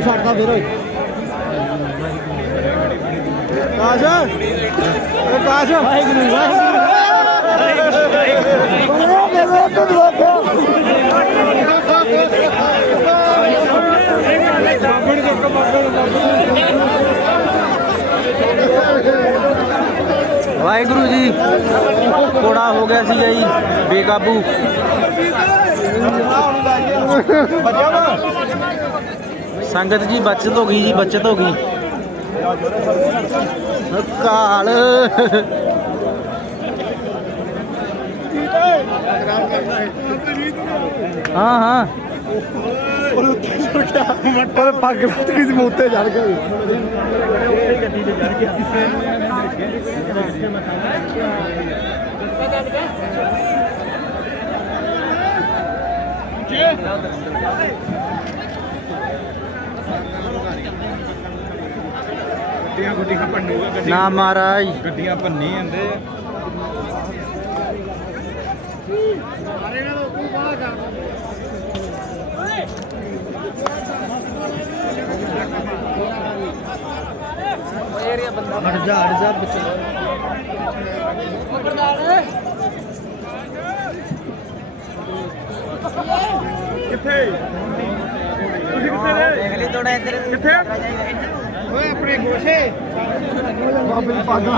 ਛੱਡਦਾ ਫਿਰ ਓਏ। ਕਾਸ਼। ਏ ਕਾਸ਼। ਵਾਹਿਗੁਰੂ ਵਾਹਿਗੁਰੂ ਜੀ ਕੋੜਾ ਹੋ ਗਿਆ ਸੀ ਜੀ ਬੇਕਾਬੂ। ਸੰਗਤ ਜੀ ਬਚਤ ਹੋ ਗਈ ਜੀ ਬਚਤ ਹੋ ਗਈ। ਕਾਲ। ਹਾਂ ਹਾਂ। ਪਰ ਪੱਗ ਲੱਤ ਗਈ ਸੀ ਮੂਤੇ ਚੜ ਗਈ। ਗੱਡੀਆਂ ਗੁੱਡੀਆਂ ਭੰਨੂਗਾ ਗੱਡੀ ਨਾ ਮਹਾਰਾਜ। ਗੱਡੀਆਂ ਭੰਨੀ ਜਾਂਦੇ ਆ। ਹਟ ਜਾ ਹਟ ਜਾ ਬੱਚਾ ਕਿੱਥੇ? ਤੁਸੀਂ ਕਿੱਥੇ ਨੇ ਅਗਲੀ ਥੋੜਾ ਇੱਧਰ ਕਿੱਥੇ? ਓਏ ਆਪਣੇ ਗੋਸ਼ੇ। ਬਾਬੇ ਦੀ। ਪੱਗ